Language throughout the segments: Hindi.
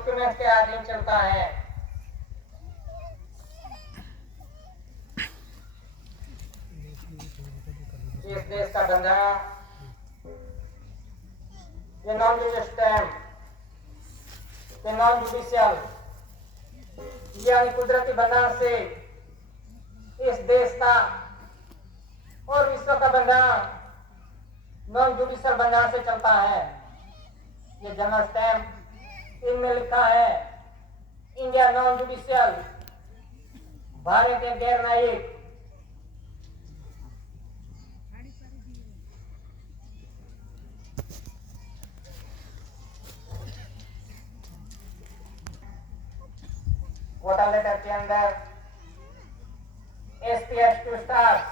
डॉक्यूमेंट के अधीन चलता है। इस देश का बंधारण ये नॉन जुडिशियल ये नॉन जुडिशियल यानी कुदरती बंधारण से इस देश का और विश्व का बंधारण नॉन जुडिशियल बंधारण से चलता है। ये जनरल स्टैम्प इनमें लिखा है इंडिया नॉन जुडिशियल, भारत एक गैर न्यायिक। वोटर लेटर के अंदर SPS 2 स्टार्स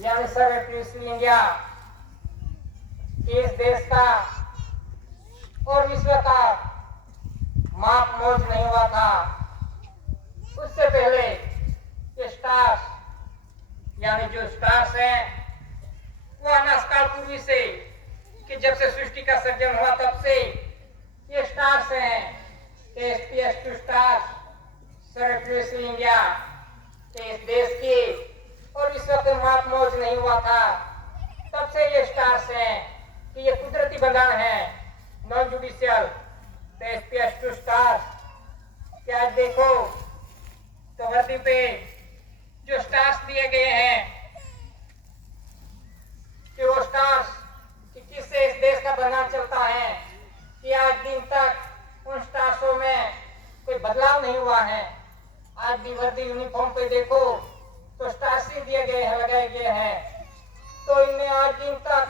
यानी सर्वश्रेष्ठ इंडिया इस देश का और विश्व का माप मोज नहीं हुआ था। उससे पहले ये स्टार्स यानी जो स्टार्स हैं वो अनास्काल पूर्वी से कि जब से सृष्टि का सृजन हुआ तब से ये स्टार्स हैं। SPS 2 स्टार्स सर्वश्रेष्ठ इंडिया इस देश की और विश्व के माप मोज नहीं हुआ था तब से ये स्टार्स हैं कि ये कुदरती बंधारण है नॉन जुडिशियल। SPS 2 स्टार्स क्या आज देखो तो वर्दी पे जो स्टार्स दिए गए हैं कि वो स्टार्स कि किससे इस देश का बंधारण चलता है कि आज दिन तक उन स्टार्सों में कोई बदलाव नहीं हुआ है। आज भी वर्दी यूनिफॉर्म पे देखो तो स्टार्स ही दिए गए हैं, लगाए गए हैं, तो इनमें आज दिन तक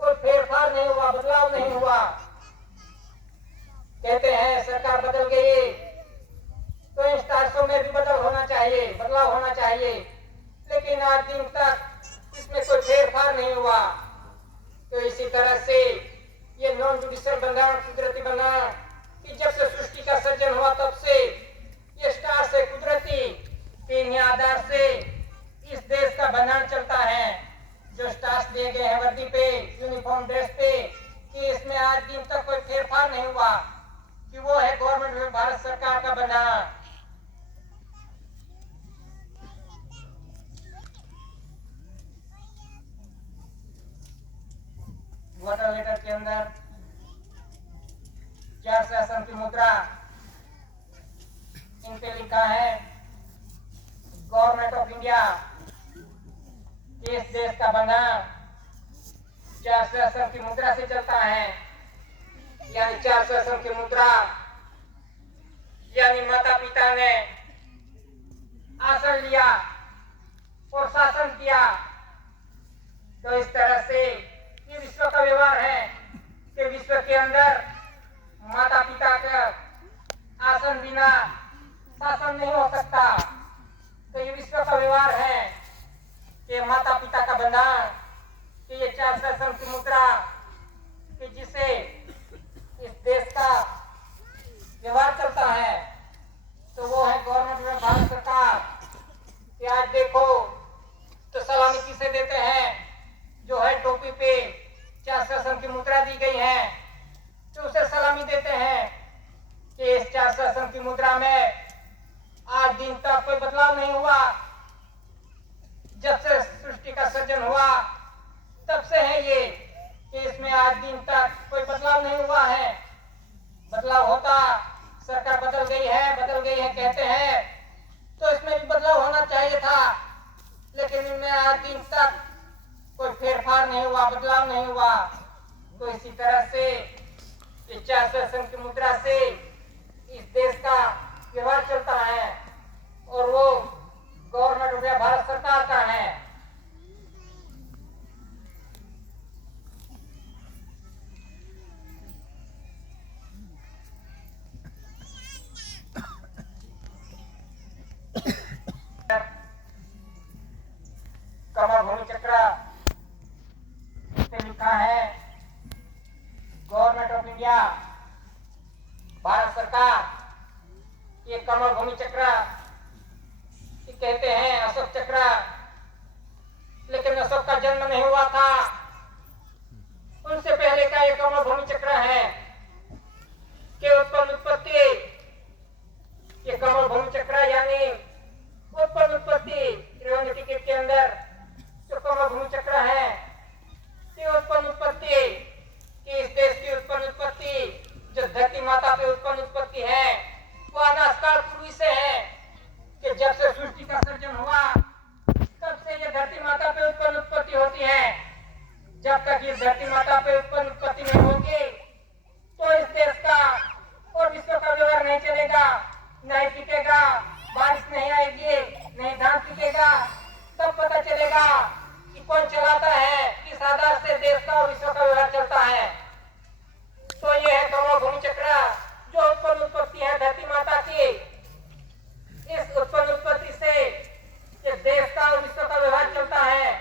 कोई फेरफार नहीं हुआ, बदलाव नहीं हुआ। कहते हैं सरकार बदल गई तो इन स्टार्सों में भी बदलाव होना चाहिए, लेकिन आज दिन तक इसमें कोई फेरफार नहीं हुआ। तो इसी तरह से ये नॉन जुडिशियल बंधारण कुदरती बंधारण कि जब से सृष्टि का सृजन हुआ तब से ये स्टार से कुदरती के आधार से इस देश का बंधारण चलता है। जो स्टार्स दिए गए हैं वर्दी पे यूनिफॉर्म ड्रेस पे कि इसमें आज दिन तक कोई फेरफार नहीं हुआ कि वो है गवर्नमेंट में भारत सरकार का बंधारण। वोटर लेटर के अंदर 4 शासन की मुद्रा इन पे लिखा है गवर्नमेंट ऑफ इंडिया इस देश का बंधारण 4 शासन की मुद्रा से चलता है। यानी 4 शासन की मुद्रा यानी माता पिता ने आसन लिया और शासन किया। तो इस तरह से ये विश्व का व्यवहार है कि विश्व के अंदर माता पिता का आसन बिना शासन नहीं हो सकता। तो ये विश्व का व्यवहार है कि माता पिता का बंधारण कि ये 4 शासन की मुद्रा कि जिसे इस देश का व्यवहार चलता है तो वो है गवर्नमेंट में भारत सरकार। कि आज देखो तो सलामी किसे देते हैं, जो है टोपी पे 4 शासन की मुद्रा दी गई है तो उसे सलामी देते हैं कि इस 4 शासन की मुद्रा में आज दिन तक कोई बदलाव नहीं हुआ। जब से सृष्टि का सृजन हुआ तब से है ये कि इसमें आज दिन तक कोई बदलाव नहीं हुआ है। बदलाव होता, सरकार बदल गई है कहते हैं तो इसमें भी बदलाव होना चाहिए था, लेकिन इनमें आज दिन तक कोई फेरफार नहीं हुआ, बदलाव नहीं हुआ। तो इसी तरह से इस 4 शासन की मुद्रा से इस देश का व्यवहार चलता है और वो गवर्नमेंट ऑफ भारत सरकार का है। कमल भूमि चक्र से लिखा है गवर्नमेंट ऑफ इंडिया भारत सरकार। ये कमल भूमि चक्र कहते हैं अशोक चक्र, लेकिन अशोक का जन्म नहीं हुआ था, उनसे पहले का ये कमल भूमि चक्र है के उत्पन्न उत्पत्ति, ये कमल भूमि चक्र यानी उत्पन्न उत्पत्ति त्रिवेणी टिकट के अंदर जो कमल भूमि चक्र है, ये उत्पन्न उत्पत्ति कि इस देश की उत्पन्न उत्पत्ति जो धरती माता पे उत्पन्न उत्पत्ति है वो अनादिकाल पूर्व से है कि जब से सृष्टि का सर्जन हुआ तब से ये धरती माता पे उत्पन्न उत्पत्ति होती है। जब तक इस धरती माता पे उत्पन्न उत्पत्ति नहीं होगी तो इस देश का और विश्व का व्यवहार नहीं चलेगा, नहीं टिकेगा, बारिश नहीं आएगी, नहीं धान टिकेगा। तब पता चलेगा कि कौन चलाता है, किस आधार से देश का और विश्व का व्यवहार चलता है। तो ये है कमल भूमि चक्र जो उत्पन्न उत्पत्ति है धरती माता की। इस उत्पन्न उत्पत्ति से ये देश का और विश्व का व्यवहार चलता है,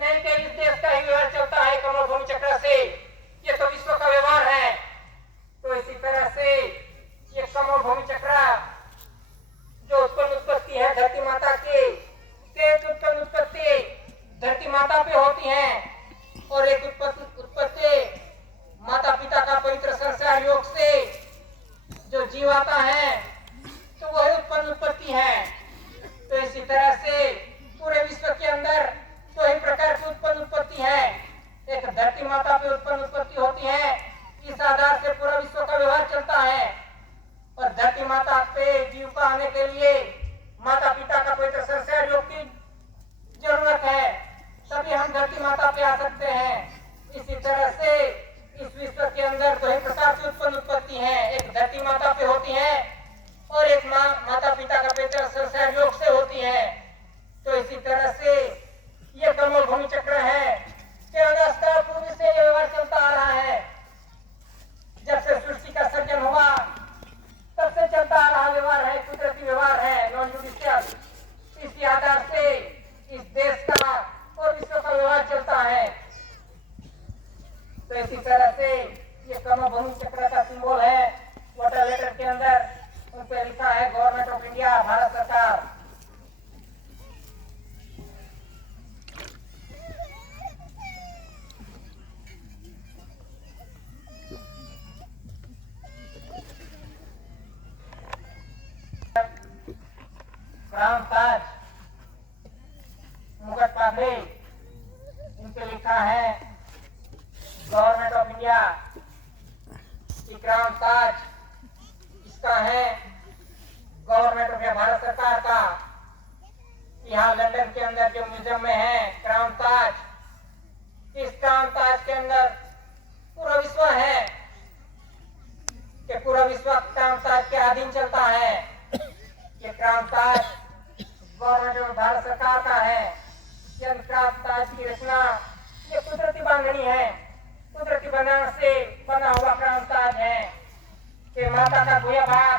नहीं कि इस देश का ही व्यवहार चलता है कमल भूमि चक्र से, ये तो विश्व का व्यवहार है। तो इसी तरह से ये कमल भूमि चक्र जो उत्पन्न उत्पत्ति है धरती माता की, एक उत्पन्न उत्पत्ति धरती माता पे होती है और एक उत्पत्ति माता पिता का पवित्र संस्कार योग से जो जीव आता है तो वही उत्पन्न उत्पत्ति है। तो इसी तरह से पूरे विश्व के अंदर दो ही प्रकार की उत्पन्न उत्पत्ति है, एक धरती माता पे उत्पन्न उत्पत्ति होती है, इस आधार से पूरा विश्व का व्यवहार चलता है। और धरती माता पे जीव का आने के लिए माता पिता का पवित्र संस्कार योग की जरूरत है, तभी हम धरती माता पे आ सकते हैं। इसी तरह से इस विश्व के अंदर दो ही प्रकार की उत्पन्न उत्पत्ति है, एक धरती माता पे होती है और एक माता पिता का पवित्र संस्कार योग से होती है। तो इसी तरह से ये कमल भूमि चक्र है कि अनादिकाल पूर्व से ये व्यवहार चलता आ रहा है। जब से सृष्टि का सर्जन हुआ तब से चलता आ रहा व्यवहार है, कुदरती व्यवहार है, नॉन जुडिशियल। इसी आधार से इस देश का और विश्व का व्यवहार चलता है। तो इसी तरह से ये कमल भूमि चक्र का सिंबल है, वाटर लेटर के अंदर उन पे लिखा है गवर्नमेंट ऑफ इंडिया, भारत सरकार। क्राउन ताज, मुकुट पागड़ी, इन पे लिखा है गवर्नमेंट ऑफ इंडिया। क्राउन ताज इसका है गवर्नमेंट ऑफ इंडिया, भारत सरकार का। यहाँ लंदन के अंदर जो म्यूजियम में है क्राउन ताज, इस क्राउन ताज के अंदर पूरा विश्व है कि पूरा विश्व क्राउन ताज के अधीन चलता है। ये crown Taj government of Bharat सरकार का है। ये क्राउन ताज की रचना ये कुदरती बांधनी है, कुदरती बनावट से बना हुआ क्राउन ताज है कि माता का गुया भाग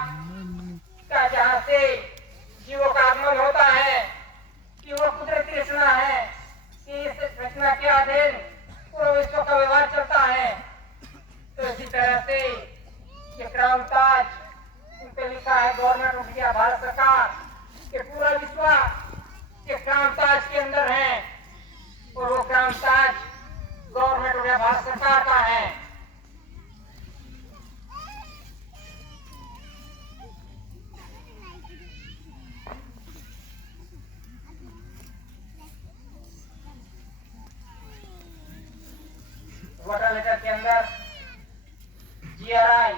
का जहाँ से जीवों का आगमन होता है कि वो कुदरती रचना है कि इस रचना के अधीन पूरे विश्व का व्यवहार चलता है। तो इसी तरह से ये क्राउन ताज, इन पे लिखा है गवर्नमेंट ऑफ इंडिया, भारत सरकार, कि पूरा विश्व के क्राउन ताज के अंदर है और वो crown Taj government of India, Bharat सरकार का है। वाटर लेटर के अंदर जीआरआई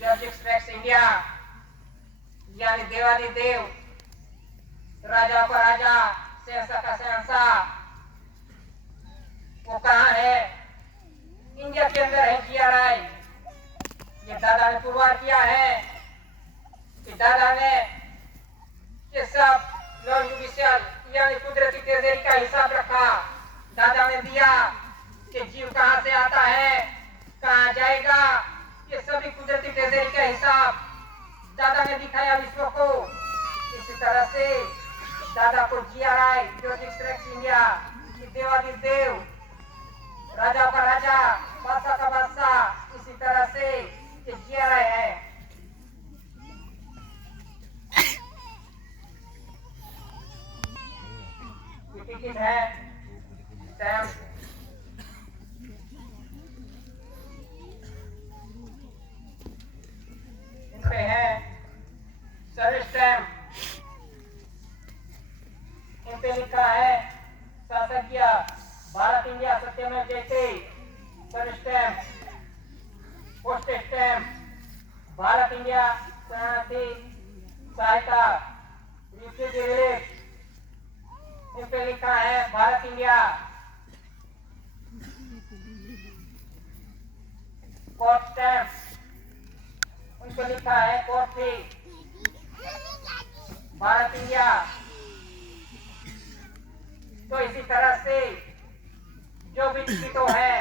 जॉर्जिक्स रेक्स इंडिया यानी देवादिदेव, राजा का राजा, शहंशाह का शहंशाह, वो कहाँ है? इंडिया के अंदर है जीआरआई। ये दादा ने पुरवार किया है कि दादा ने ये सब नॉन जुडिशियल यानी कुदरती ट्रेजरी का हिसाब रखा। दादा ने दिया कि जीव कहाँ से आता है, कहाँ जाएगा, ये सभी कुदरती ट्रेजरी का हिसाब दादा ने दिखाया विश्व को। इसी तरह से दादा को जीआरआई जॉर्जिक्स रेक्स इंडिया, देवादिदेव, राजा का राजा, बादशाह का बादशाह, इसी तरह से ये जीआरआई है। टिकट है, स्टैम्प, सर स्टैम्प, इन पे लिखा है शासकीय भारत इंडिया सत्यमेव जयते। Sir stamp, post stamp Bharat India शरणार्थी सहायता रिफ्यूजी रिलीफ, इन पे लिखा है भारत इंडिया। कोर्ट स्टैम्प, उन पे लिखा है कोर्ट फी भारत इंडिया। तो इसी तरह से जो भी टिकटों है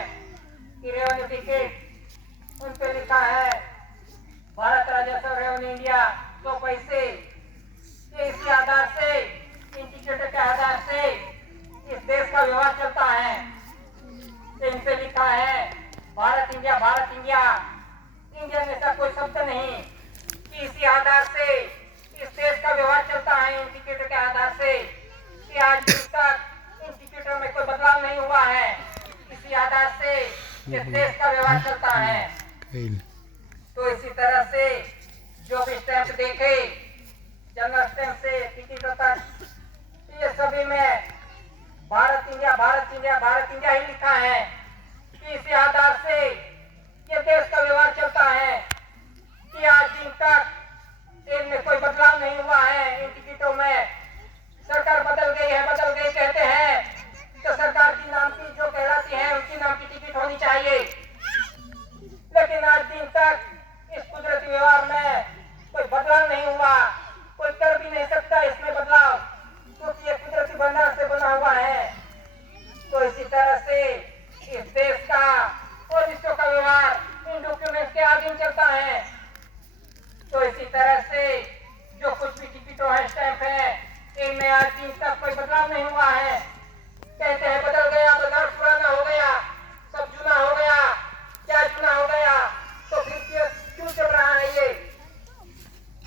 कि रेवेन्यू टिकट, उन पे लिखा है भारत राजस्व रेवेन्यू इंडिया 100 पैसे। इसी आधार से, इन टिकटों के आधार से इस देश का व्यवहार चलता है। इन पे लिखा है Bharat India, Bharat India, India में ऐसा कोई शब्द नहीं कि इसी आधार से इस देश का व्यवहार चलता है। इन टिकटों के आधार से कि आज तक इन टिकटों में कोई बदलाव नहीं हुआ है। इसी आधार से इस देश का व्यवहार चलता है। तो इसी तरह से जो भी स्टैंप देखे, जनरल स्टैंप से टिकटों तक, ये सभी में Bharat India, Bharat India, Bharat India ही लिखा है। कि इसी आधार से ये देश का व्यवहार चलता है कि आज दिन तक इनमें कोई बदलाव नहीं हुआ है। इन टिकटों में सरकार बदल गई है, बदल गई कहते हैं तो सरकार की नाम की जो कहलाती है उनकी नाम की टिकट होनी चाहिए। लेकिन आज दिन तक इस कुदरती व्यवहार में कोई बदलाव नहीं हुआ, कोई कर भी नहीं सकता इसमें बदलाव, क्योंकि ये कुदरती भंडार से बना हुआ है। तो इसी तरह से इस देश का और विश्व का व्यवहार इन डॉक्यूमेंट के अधीन चलता है। तो इसी तरह से जो कुछ भी टिकटों है, स्टैंप है, इनमें आज दिन तक कोई बदलाव नहीं हुआ है। कहते हैं बदल गया, बदलाव पुराना हो गया, सब चुना हो गया। क्या चुना हो गया? तो फिर क्यों चल रहा है ये?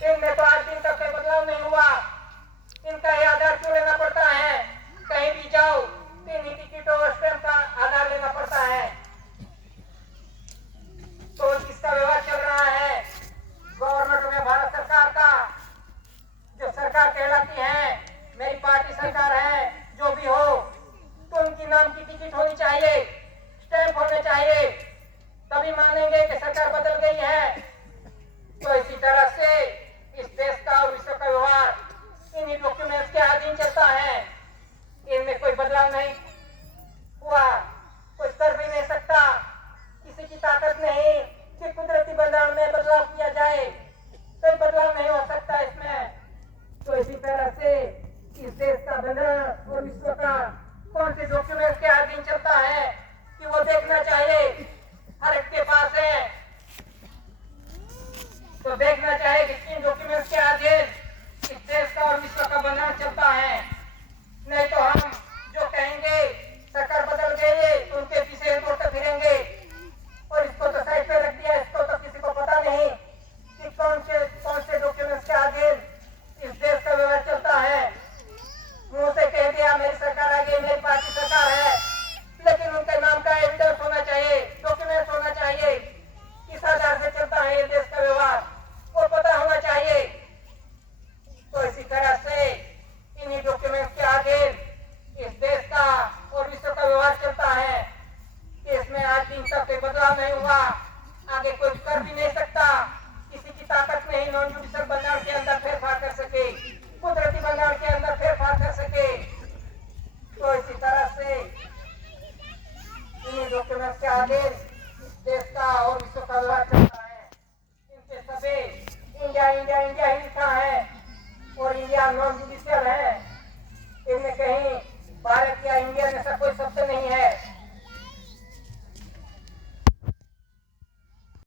इनमें तो आज दिन तक कोई बदलाव नहीं हुआ। इनका ये आधार क्यों लेना पड़ता है? कहीं भी जाओ तीन टिकटों और स्टैंप का आधार लेना पड़ता है। तो इसका व्यवहार चल रहा है गवर्नमेंट में, भारत सरकार का, जो सरकार कहलाती है, मेरी पार्टी सरकार है, जो भी हो, तो उनकी नाम की टिकट होनी चाहिए, स्टैंप होने चाहिए, तभी मानेंगे कि सरकार बदल गई है। तो इसी तरह से इस देश का और विश्व का व्यवहार इन्हीं डॉक्यूमेंट्स के अधीन चलता है। इनमें कोई बदलाव नहीं हुआ, कोई कर भी नहीं सकता, किसी की ताकत नहीं कि कुदरती बंधारण में बदलाव किया जाए, कोई बदलाव नहीं हो सकता इसमें। तो इसी तरह से इस देश का बंधारण और विश्व का कौन से डॉक्यूमेंट्स के अधीन चलता है कि वो देखना चाहिए, हर एक के पास है। तो देखना चाहिए कि किन डॉक्यूमेंट्स के अधीन इस देश का और विश्व का बंधारण चलता है। नहीं तो हम जो कहेंगे सरकार बदल गई है तो उनके पीछे दौड़ते फिरेंगे, और इसको तो साइड पे रख दिया, इसको तो किसी को पता नहीं कि कौन से डॉक्यूमेंट्स के अधीन इस देश का व्यवहार चलता है। मुंह से कह दिया मेरी सरकार आ गई, मेरी पार्टी सरकार है, लेकिन उनके नाम का एविडेंस होना चाहिए, डॉक्यूमेंट्स होना चाहिए, किस आधार से चलता है ये देश का व्यवहार, वो पता होना चाहिए। तो इसी तरह से इन्हीं डॉक्यूमेंट्स के अधीन इस देश का और विश्व का व्यवहार चलता है कि इसमें आज दिन तक कोई बदलाव नहीं हुआ, आगे कोई कर भी नहीं सकता, किसी की ताकत नहीं नॉन जुडिशियल बंधारण के अंदर फेरफार कर सके, कुदरती बंधारण के अंदर फेरफार कर सके। तो इसी तरह से इन्हीं डॉक्यूमेंट्स के अधीन इस देश का और विश्व का व्यवहार चलता है। इनके सभी इंडिया इंडिया इंडिया ही लिखा है और इंडिया नॉन जुडिशियल है। इनमें कहीं भारत या इंडिया जैसा कोई शब्द नहीं है।